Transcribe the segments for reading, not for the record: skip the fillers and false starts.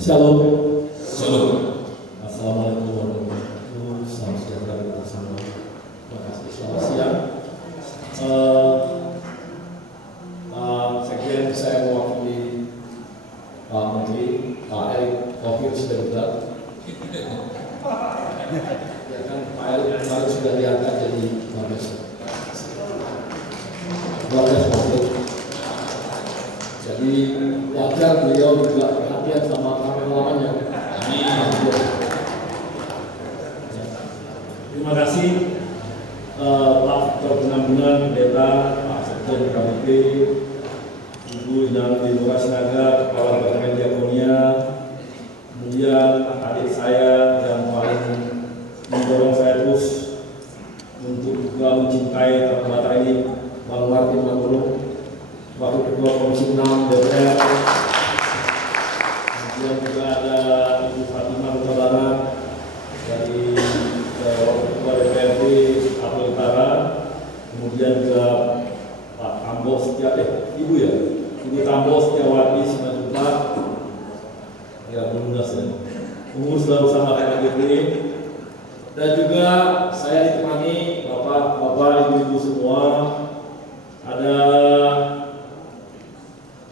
Shalom. Shalom. Assalamualaikum warahmatullahi wabarakatuh. Salam sejahtera kita semua. Terima kasih. Selamat siang. Saya kira saya mewakili Pak Menteri, Pak Erick Thohir sudah datang. Ya kan, Pak Erick kemarin sudah diangkat jadi Wapres. Jadi wajar beliau juga perhatian sama kameramannya. Terima kasih Pak Terbenam-benam Pendeta, Pak Sekjen KBP, Ibu Inang Deborah Sinaga, Kepala Departemen Diakonia, kemudian adik saya yang paling mendorong saya terus untuk juga mencintai tata ini, Bang Martin Manggulung, Wakil Ketua Komisi 6 DPR. Kemudian juga ada Ibu Fatimah Huta Barat dari Wakil Ketua DPRD Apel Utara. Kemudian juga Pak Tambo Ibu ya, Ibu Tambo Setiawati Simanjuntak. Ya, belum lunas ya. Pengurus Bersama KKGP. Dan juga saya ditemani Bapak, Ibu-Ibu semua. Ada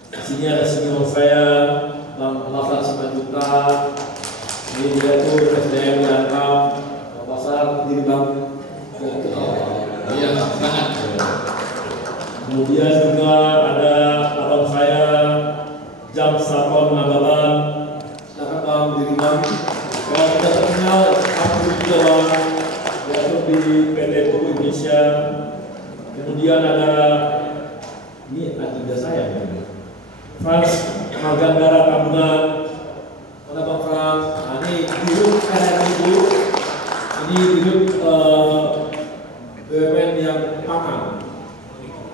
di sini ada senior saya, Bang Hasan Simanjuntak. Ini dia tuh PSDM Jakarta, Pak Pasar, diri Bang. Iya, sangat. Kemudian juga ada abang saya, Jam Sakon Nababan. Silakan Bang, diri Bang. Kalau kita terkenal, aku juga Bang, yaitu di PT Pupuk Indonesia. Kemudian ada ini agenda saya, Frans Margandara Tambungan. Mana Bang Frans? Nah, ini dulu ini BUMN yang pangan,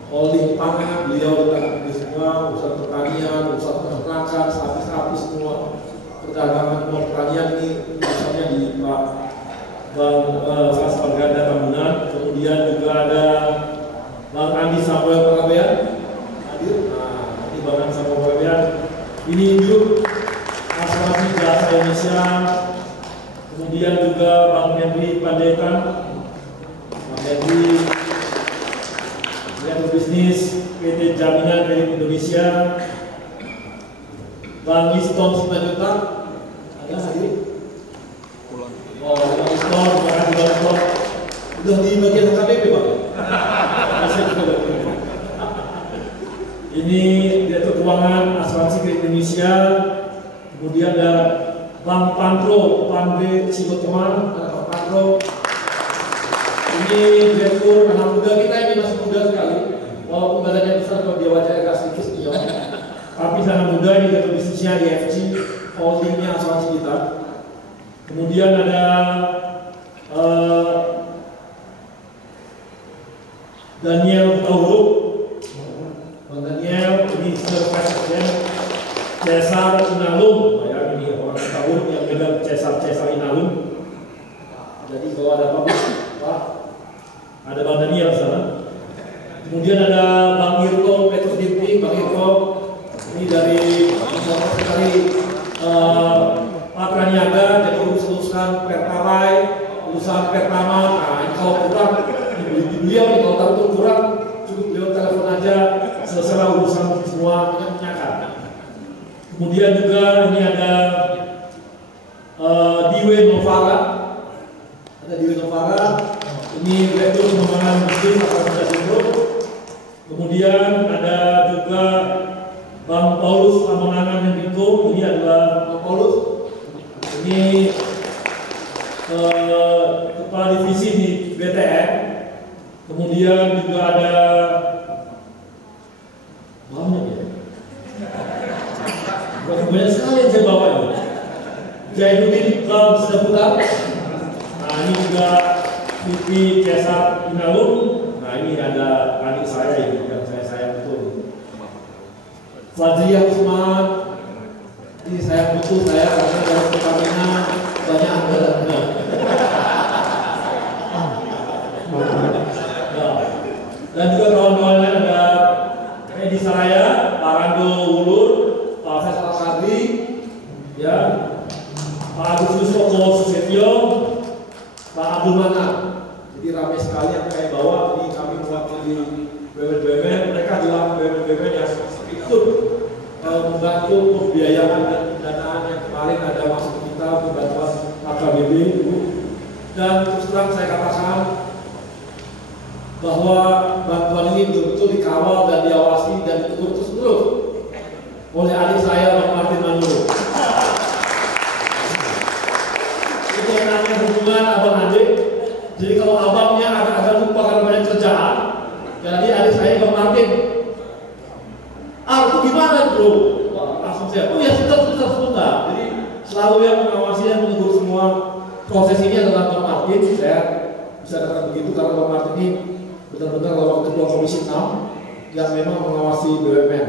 holding pangan. Beliau tetap di semua usaha pertanian, usaha peternakan, sapi semua perdagangan pertanian ini misalnya di Pak Bang Frans Margandara Tambungan. Kemudian juga ada Bang Andi Samuel Perabean hadir. Nah, ini Bang Andi Samuel Perabean. Ini Induk Asuransi Jasa Indonesia. Kemudian juga Bang Henry Panjaitan, Bang Henry Direktur Bisnis PT Jaminan Milik Indonesia. Bang Liston Simanjuntak ada hadir. Oh, Bang Liston, terima kasih Bang Liston. Udah di bagian KBP Bang. Ini Direktur Keuangan Asuransi Kredit Indonesia. Kemudian ada Bang Pandro Pandre Siloteman, ada Bang Pandro. Ini Direktur anak muda kita, ini masih muda sekali. Walaupun badannya besar, kalau dia wajahnya agak sedikit senior. Tapi anak muda ini Direktur bisnisnya IFG, holdingnya asuransi kita. Kemudian ada Daniel Tauro. Bang Daniel ini Presiden Cesar Inalum. Ya, ini orang tahun yang megang Cesar Inalum. Jadi kalau ada Pak, ada Bang Daniel di sana. Kemudian ada Bang Irko Petrus Dinti. Bang Irko ini dari Patra Niaga, jadi urusan Pertalai, urusan Pertama. Nah, ini kalau kurang di beliau nih, kalau tahu kurang cukup beliau telepon aja, selesai urusan semua menyakat. Kemudian juga ini ada Diwe Novara. Ada Diwe Novara, ini Direktur Pengembangan Bisnis Aplikasi Group. Kemudian ada juga Bang Paulus Amonangan Henrico. Ini adalah Bang Paulus. Ini Kepala Divisi di BTN. Kemudian juga ada banyak ya. Banyak sekali yang saya bawa ini. Jainuddin Bang Sedaputar. Nah, ini juga VP Cesar Inalum. Nah, ini ada adik saya ini yang saya betul. Fadriya Usman. Ini saya butuh karena dari Pertamina banyak anggarannya. Dan juga kawan-kawan lain ada Edi Saraya, Pak Rando Wulur, Pak Faisal Kadri, ya, Pak Abdul Manan. Jadi ramai sekali yang saya bawa, ini kami mewakili BUMN, mereka adalah BUMN yang ikut membantu pembiayaan dan pendanaan yang kemarin ada masuk kita bantuan AKBP, dan terus terang saya katakan bahwa bantuan ini betul-betul dikawal dan diawasi dan ditegur terus-terus oleh adik saya Bang Martin Manuro. Itu yang namanya hubungan abang adik. Jadi kalau abangnya agak-agak lupa karena banyak kerjaan, jadi adik saya Bang Martin, itu gimana bro? Langsung saya, oh ya sebentar. Jadi selalu yang mengawasi dan menegur semua proses ini adalah Bang Martin. Saya bisa katakan begitu karena Bang Martin ini benar-benar adalah ketua komisi 6 yang memang mengawasi BUMN.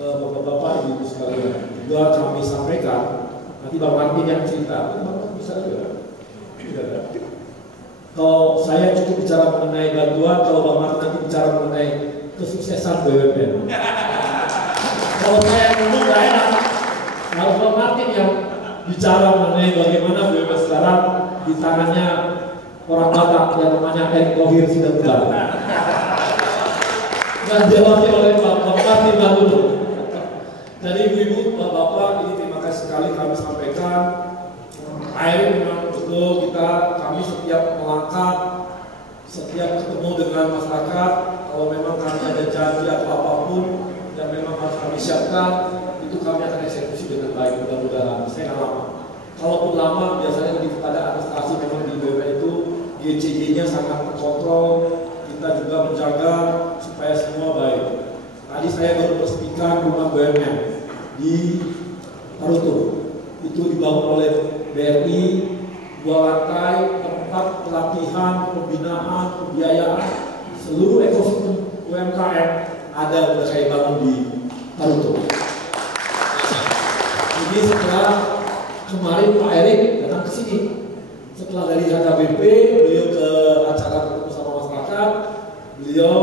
Bapak-bapak, ibu sekalian, juga kami sampaikan nanti Bang Martin yang cerita. Bang bisa juga. Kalau saya cukup bicara mengenai bantuan, kalau Bang Martin nanti bicara mengenai kesuksesan BUMN. Kalau saya ngomong nggak enak, kalau Bang Martin yang bicara mengenai bagaimana BUMN sekarang di tangannya orang Batak yang namanya Erick Thohir Sidabulan. Dan diawasi oleh Bang Martin Manuro. Jadi ibu-ibu, bapak-bapak, ini terima kasih sekali kami sampaikan. Air memang betul kami setiap melangkah, setiap ketemu dengan masyarakat, kalau memang kami ada janji atau apapun yang memang harus kami siapkan, itu kami akan eksekusi dengan baik, mudah-mudahan. Saya nggak lama. Kalaupun lama, biasanya lebih kepada administrasi memang di BUMN itu GCG-nya sangat terkontrol. Kita juga menjaga supaya semua baik. Tadi saya baru meresmikan rumah BUMN di Tarutung. Itu dibangun oleh BRI, 2 lantai, tempat pelatihan, pembinaan, pembiayaan, seluruh ekosistem UMKM ada udah saya bangun di Tarutung. Jadi setelah kemarin Pak Erick datang ke sini, setelah dari HKBP, beliau ke acara ketemu sama masyarakat, beliau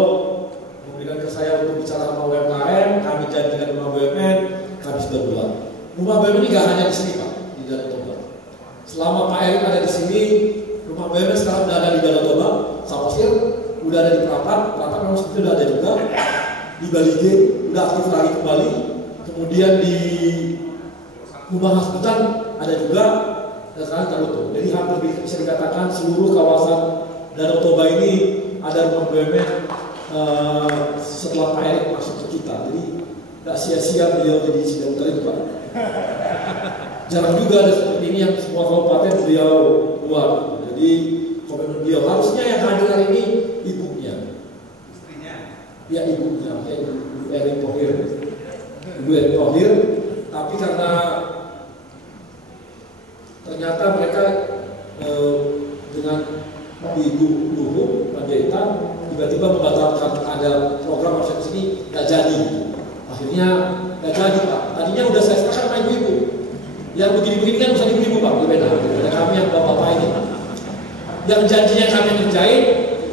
memberikan ke saya untuk bicara sama UMKM, kami janjikan rumah BUMN, kami sudah buat. Rumah BUMN ini gak hanya di sini Pak, di Danau Toba. Selama Pak Erick ada di sini, rumah BUMN sekarang sudah ada di Danau Toba, Samosir, udah ada di Prapat memang sudah ada juga, di Balige, udah aktif lagi kembali, kemudian di Rumah Hasbutan ada juga, dan sekarang Tarutung. Jadi hampir bisa dikatakan seluruh kawasan Danau Toba ini ada rumah BUMN setelah Pak Erick masuk ke kita. Jadi tidak sia-sia beliau jadi Sidabulan itu Pak. Jarang juga ada seperti ini yang semua kabupaten beliau buat. Jadi komitmen beliau harusnya yang hadir hari ini ibunya. Istrinya? Ya ibunya, Ibu Erick Thohir. Ibu Erick Thohir, tapi karena ternyata mereka dengan Ibu Luhut Panjaitan tiba-tiba membatalkan ada program masuk ke sini, nggak jadi. Akhirnya nggak jadi Pak. Tadinya udah saya serahkan sama ibu-ibu. Yang begini-begini kan usah ibu-ibu Pak, berbeda. Ada kami yang bapak-bapak ini. Yang janjinya kami kerjain,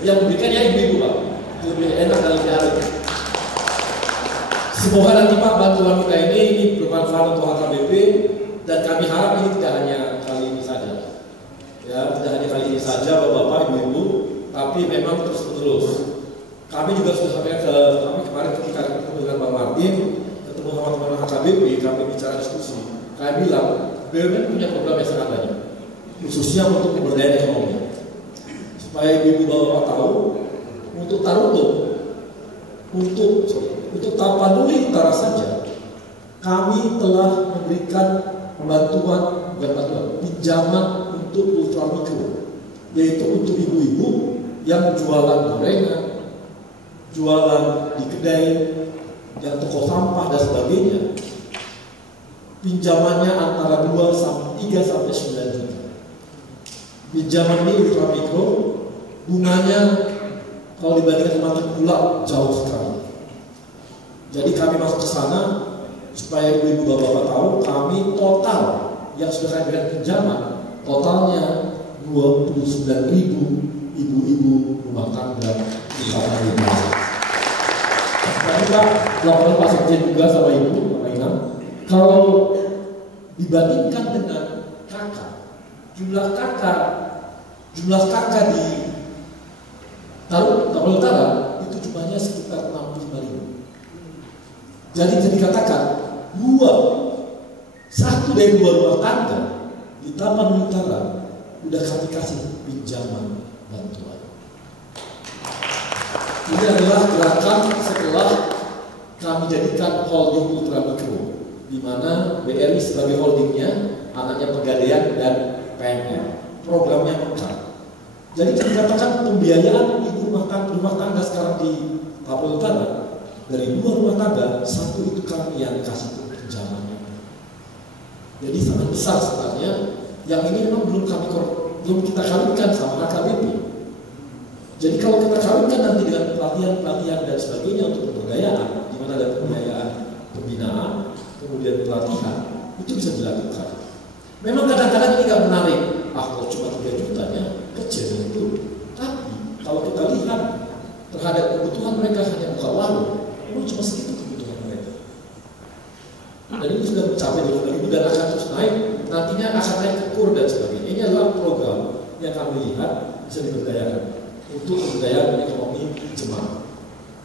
yang memberikannya ibu-ibu Pak. Lebih enak dan lebih halus. Semoga nanti Pak bantuan kita ini bermanfaat untuk HKBP, dan kami harap ini tidak hanya kali ini saja. Ya, tidak hanya kali ini saja bapak-bapak, ibu-ibu, tapi memang terus-menerus. Kami juga sudah sampai ke kami kemarin ketika ketemu dengan Bang Martin, ketemu sama teman-teman HKBP, kami bicara diskusi. Kami bilang, BUMN punya program yang sangat banyak, khususnya untuk pemberdayaan ekonomi. Supaya ibu bapak tahu, untuk Tarutung, untuk Tapanuli Utara saja, kami telah memberikan pinjaman untuk ultramikro, yaitu untuk ibu-ibu yang jualan gorengan, jualan di kedai, yang toko sampah dan sebagainya. Pinjamannya antara 3 sampai 9 juta. Pinjaman ini ultramikro, bunganya kalau dibandingkan dengan pula jauh sekali. Jadi kami masuk ke sana supaya ibu-ibu bapak-bapak tahu, kami total yang sudah kami berikan pinjaman totalnya 29.000 ibu-ibu rumah tangga di sana di Indonesia. Tadi Pak laporan Pak Sekjen juga sama Ibu, Pak Inam, kalau dibandingkan dengan kakak, jumlah kakak Jumlah kakak di Tapal Utara itu jumlahnya sekitar 65.000. Jadi bisa dikatakan satu dari dua rumah tangga di Taman Utara udah kami kasih pinjaman bantuan. Ini adalah gerakan setelah kami jadikan holding ultramikro, di mana BRI sebagai holdingnya, anaknya Pegadaian dan PNM. Programnya lengkap. Jadi dikatakan pembiayaan ibu rumah tangga sekarang di Tapal Utara, dari 2 rumah tangga, 1 itu kami yang kasih pinjamannya. Jadi sangat besar sebenarnya. Yang ini memang belum kita kawinkan sama HKBP. Jadi kalau kita kawinkan nanti dengan pelatihan dan sebagainya untuk pemberdayaan, di mana ada pembiayaan pembinaan, kemudian pelatihan, itu bisa dilakukan. Memang kadang-kadang ini nggak menarik. Kalau cuma 3 jutanya kecil itu. Tapi kalau kita lihat terhadap kebutuhan mereka hanya buka warung, memang cuma segitu kebutuhan mereka. Dan ini sudah mencapai 20.000 dan akan terus naik. Nantinya akan naik ke KUR dan sebagainya. Ini adalah program yang kami lihat bisa diberdayakan untuk pemberdayaan ekonomi jemaah.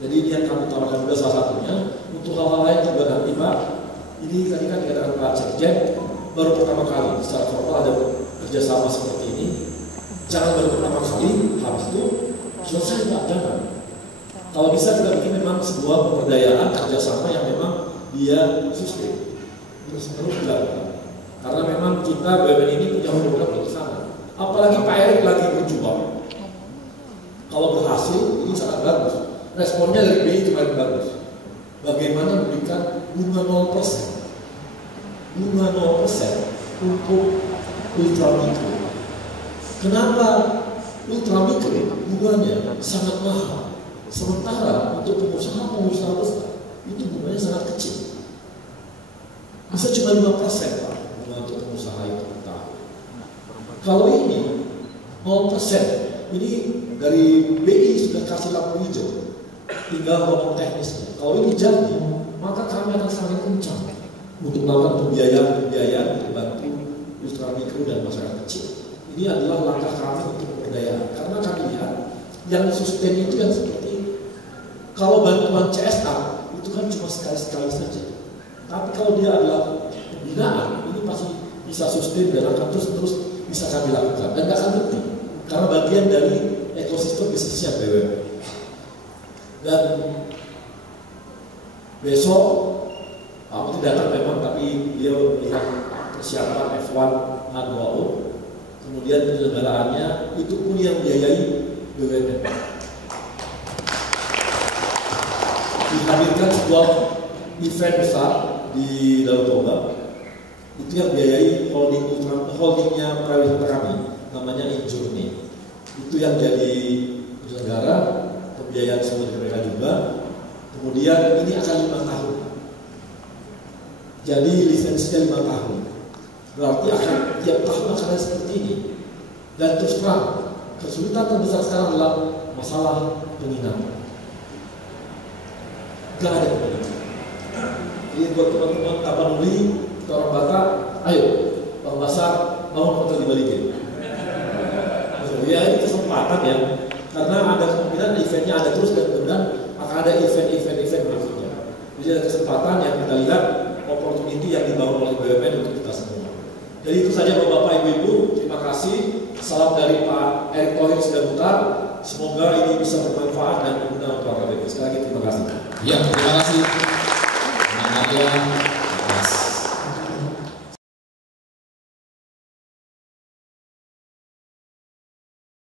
Jadi ini yang kami tawarkan juga salah satunya. Untuk hal-hal lain juga nanti Pak, ini tadi kan dikatakan Pak Sekjen, baru pertama kali secara formal ada kerjasama seperti ini. Jangan baru pertama kali, habis itu selesai Pak, jangan. Kalau bisa kita bikin memang sebuah pemberdayaan kerjasama yang memang dia sustain terus dilakukan. Karena memang kita BUMN ini punya program di sana. Apalagi Pak Erik lagi berjuang. Kalau berhasil ini sangat bagus. Responnya dari BI kemarin bagus. Bagaimana memberikan bunga 0%, bunga 0% untuk ultramikro. Kenapa ultramikro bunganya sangat mahal, sementara untuk pengusaha besar itu bunganya sangat kecil. Bisa cuma 5% Pak, bunga untuk pengusaha itu per tahun. Kalau ini 0%, ini dari BI sudah kasih lampu hijau, tinggal ngomong teknisnya. Kalau ini jadi, maka kami akan sangat kencang untuk melakukan pembiayaan untuk bantu ultramikro dan masyarakat kecil. Ini adalah langkah kami untuk pemberdayaan. Karena kami lihat yang sustain itu yang seperti kalau bantuan CSR itu kan cuma sekali-sekali saja. Tapi kalau dia adalah pembinaan, ini pasti bisa sustain dan akan terus bisa kami lakukan dan nggak akan berhenti karena bagian dari ekosistem bisnisnya BUMN. Dan besok Pak Menteri datang memang, tapi beliau melihat persiapan F1 H2O, kemudian penyelenggaraannya itu pun yang biayai BUMN. Dihadirkan sebuah event besar di Danau Toba, itu yang biayai holdingnya pariwisata kami, namanya Injourney. Itu yang jadi penyelenggara, pembiayaan semua dari mereka juga. Kemudian ini akan 5 tahun. Jadi lisensinya 5 tahun. Berarti akan tiap tahun akan ada seperti ini. Dan terus terang, kesulitan terbesar sekarang adalah masalah penginapan. Gak ada penginapan. Jadi buat teman-teman Tapanuli, orang Batak, ayo Bang Basar, mau hotel dibalikin. Ya ini kesempatan ya, karena ada kemungkinan eventnya ada terus dan kemudian akan ada event berikutnya. Jadi ada kesempatan yang kita lihat, opportunity yang dibangun oleh BUMN untuk kita semua. Jadi itu saja Bapak Ibu, terima kasih. Salam dari Pak Erick Thohir Sidabutar. Semoga ini bisa bermanfaat dan berguna untuk warga BUMN. Sekali lagi terima kasih. Ya, terima kasih.